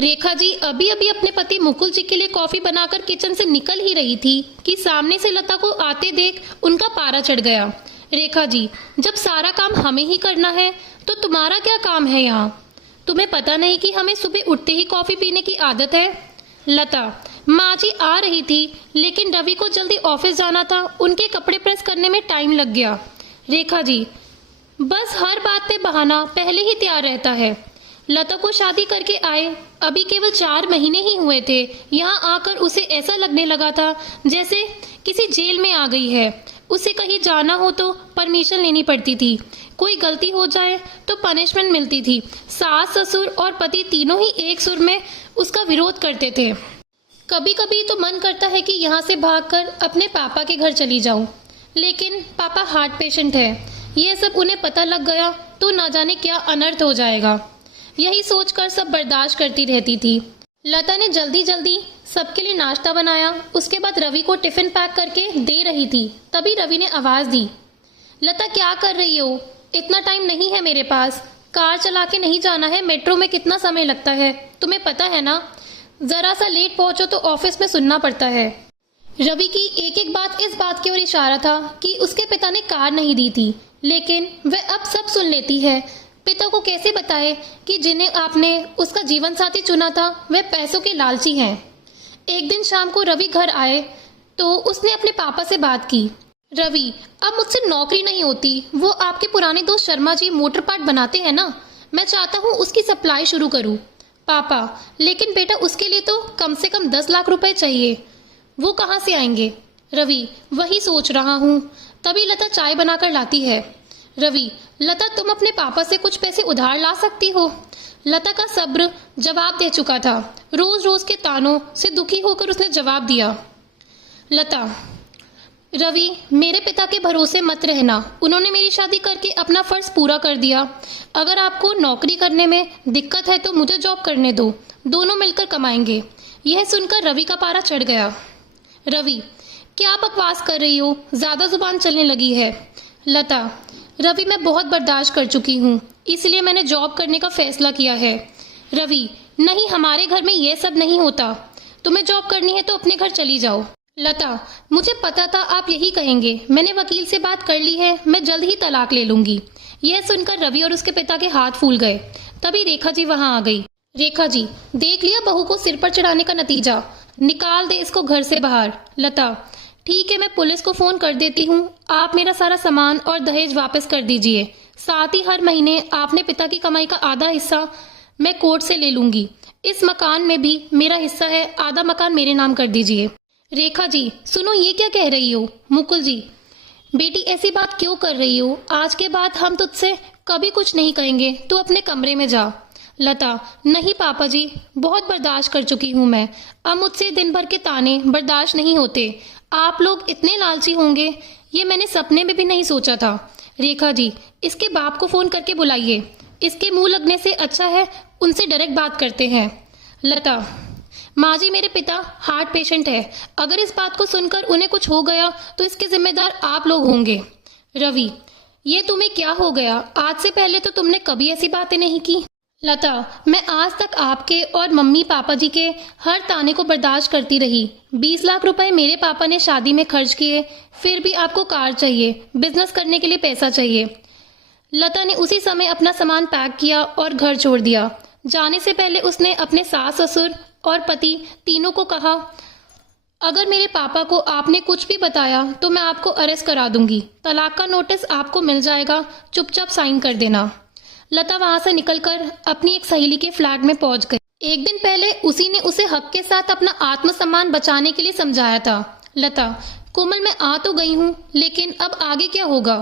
रेखा जी अभी अभी अपने पति मुकुल जी के लिए कॉफी बनाकर किचन से निकल ही रही थी कि सामने से लता को आते देख उनका पारा चढ़ गया। रेखा जी, जब सारा काम हमें ही करना है तो तुम्हारा क्या काम है यहाँ? तुम्हें पता नहीं कि हमें सुबह उठते ही कॉफी पीने की आदत है? लता, माँ जी आ रही थी लेकिन रवि को जल्दी ऑफिस जाना था, उनके कपड़े प्रेस करने में टाइम लग गया। रेखा जी, बस हर बात पे बहाना पहले ही तैयार रहता है। लता को शादी करके आए अभी केवल 4 महीने ही हुए थे, यहाँ आकर उसे ऐसा लगने लगा था जैसे किसी जेल में आ गई है। उसे कहीं जाना हो तो परमिशन लेनी पड़ती थी, कोई गलती हो जाए तो पनिशमेंट मिलती थी। सास ससुर और पति तीनों ही एक सुर में उसका विरोध करते थे। कभी कभी तो मन करता है कि यहाँ से भागकर अपने पापा के घर चली जाऊं, लेकिन पापा हार्ट पेशेंट है, यह सब उन्हें पता लग गया तो ना जाने क्या अनर्थ हो जाएगा। यही सोचकर सब बर्दाश्त करती रहती थी। लता ने जल्दी जल्दी सबके लिए नाश्ता बनाया, उसके बाद रवि को टिफिन पैक करके दे रही थी, तभी रवि ने आवाज दी, लता क्या कर रही हो? इतना टाइम नहीं है मेरे पास, कार चला के नहीं जाना है, मेट्रो में कितना समय लगता है तुम्हें पता है ना? जरा सा लेट पहुंचो तो ऑफिस में सुनना पड़ता है। रवि की एक एक बात इस बात की ओर इशारा था कि उसके पिता ने कार नहीं दी थी, लेकिन वह अब सब सुन लेती है। पिता को कैसे बताए कि जिन्हें आपने उसका जीवन साथी चुना था वह पैसों के लालची हैं। एक दिन शाम को रवि घर आए तो उसने अपने पापा से बात की, रवि अब मुझसे नौकरी नहीं होती, वो आपके पुराने दोस्त शर्मा जी मोटर पार्ट बनाते हैं ना, मैं चाहता हूँ उसकी सप्लाई शुरू करूँ। पापा, लेकिन बेटा उसके लिए तो कम से कम 10 लाख रुपए चाहिए, वो कहाँ से आएंगे? रवि, वही सोच रहा हूँ। तभी लता चाय बनाकर लाती है। रवि, लता तुम अपने पापा से कुछ पैसे उधार ला सकती हो। लता का सब्र जवाब दे चुका था। रोज रोज के तानों से दुखी होकर उसने जवाब दिया, लता, रवि मेरे पिता के भरोसे मत रहना, उन्होंने मेरी शादी करके अपना फर्ज पूरा कर दिया। अगर आपको नौकरी करने में दिक्कत है तो मुझे जॉब करने दो, दोनों मिलकर कमाएंगे। यह सुनकर रवि का पारा चढ़ गया। रवि, क्या बकवास कर रही हो, ज्यादा जुबान चलने लगी है। लता, रवि मैं बहुत बर्दाश्त कर चुकी हूँ, इसलिए मैंने जॉब करने का फैसला किया है। रवि, नहीं हमारे घर में यह सब नहीं होता, तुम्हें जॉब करनी है तो अपने घर चली जाओ। लता, मुझे पता था आप यही कहेंगे, मैंने वकील से बात कर ली है, मैं जल्द ही तलाक ले लूंगी। यह सुनकर रवि और उसके पिता के हाथ फूल गए। तभी रेखा जी वहां आ गई। रेखा जी, देख लिया बहू को सिर पर चढ़ाने का नतीजा, निकाल दे इसको घर से बाहर। लता, ठीक है मैं पुलिस को फोन कर देती हूँ, आप मेरा सारा सामान और दहेज वापस कर दीजिए, साथ ही हर महीने आपने पिता की कमाई का आधा हिस्सा मैं कोर्ट से ले लूंगी। इस मकान में भी मेरा हिस्सा है, आधा मकान मेरे नाम कर दीजिए। रेखा जी, सुनो ये क्या कह रही हो? मुकुल जी, बेटी ऐसी बात क्यों कर रही हो, आज के बाद हम तुझसे कभी कुछ नहीं कहेंगे, तू अपने कमरे में जा। लता, नहीं पापा जी, बहुत बर्दाश्त कर चुकी हूँ मैं, अब मुझसे दिन भर के ताने बर्दाश्त नहीं होते। आप लोग इतने लालची होंगे ये मैंने सपने में भी नहीं सोचा था। रेखा जी, इसके बाप को फोन करके बुलाइए, इसके मुंह लगने से अच्छा है उनसे डायरेक्ट बात करते हैं। लता, माँ जी मेरे पिता हार्ट पेशेंट है, अगर इस बात को सुनकर उन्हें कुछ हो गया तो इसके जिम्मेदार आप लोग होंगे। रवि, ये तुम्हें क्या हो गया, आज से पहले तो तुमने कभी ऐसी बातें नहीं की। लता, मैं आज तक आपके और मम्मी पापा जी के हर ताने को बर्दाश्त करती रही। 20 लाख रुपए मेरे पापा ने शादी में खर्च किए, फिर भी आपको कार चाहिए, बिजनेस करने के लिए पैसा चाहिए। लता ने उसी समय अपना सामान पैक किया और घर छोड़ दिया। जाने से पहले उसने अपने सास ससुर और पति तीनों को कहा, अगर मेरे पापा को आपने कुछ भी बताया तो मैं आपको अरेस्ट करा दूंगी, तलाक का नोटिस आपको मिल जाएगा, चुपचाप साइन कर देना। लता वहां से निकलकर अपनी एक सहेली के फ्लैट में पहुंच गई। एक दिन पहले उसी ने उसे हक के साथ अपना आत्मसम्मान बचाने के लिए समझाया था। लता, कोमल मैं आ तो गई हूँ, लेकिन अब आगे क्या होगा?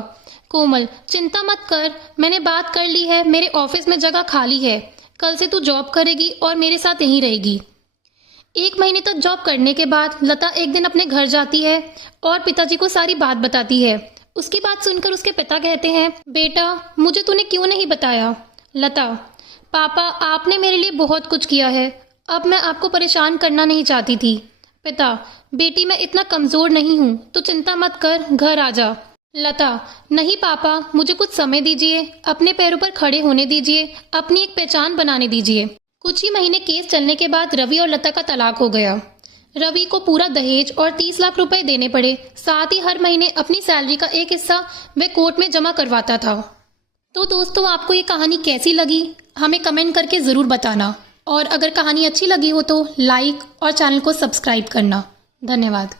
कोमल, चिंता मत कर, मैंने बात कर ली है, मेरे ऑफिस में जगह खाली है, कल से तू जॉब करेगी और मेरे साथ यहीं रहेगी। 1 महीने तक जॉब करने के बाद लता एक दिन अपने घर जाती है और पिताजी को सारी बात बताती है। उसकी बात सुनकर उसके पिता कहते हैं, बेटा मुझे तूने क्यों नहीं बताया? लता, पापा आपने मेरे लिए बहुत कुछ किया है, अब मैं आपको परेशान करना नहीं चाहती थी। पिता, बेटी मैं इतना कमजोर नहीं हूँ, तो चिंता मत कर, घर आ जा। लता, नहीं पापा मुझे कुछ समय दीजिए, अपने पैरों पर खड़े होने दीजिए, अपनी एक पहचान बनाने दीजिए। कुछ ही महीने केस चलने के बाद रवि और लता का तलाक हो गया। रवि को पूरा दहेज और 30 लाख रुपए देने पड़े। साथ ही हर महीने अपनी सैलरी का एक हिस्सा वह कोर्ट में जमा करवाता था। तो दोस्तों, आपको ये कहानी कैसी लगी हमें कमेंट करके ज़रूर बताना, और अगर कहानी अच्छी लगी हो तो लाइक और चैनल को सब्सक्राइब करना। धन्यवाद।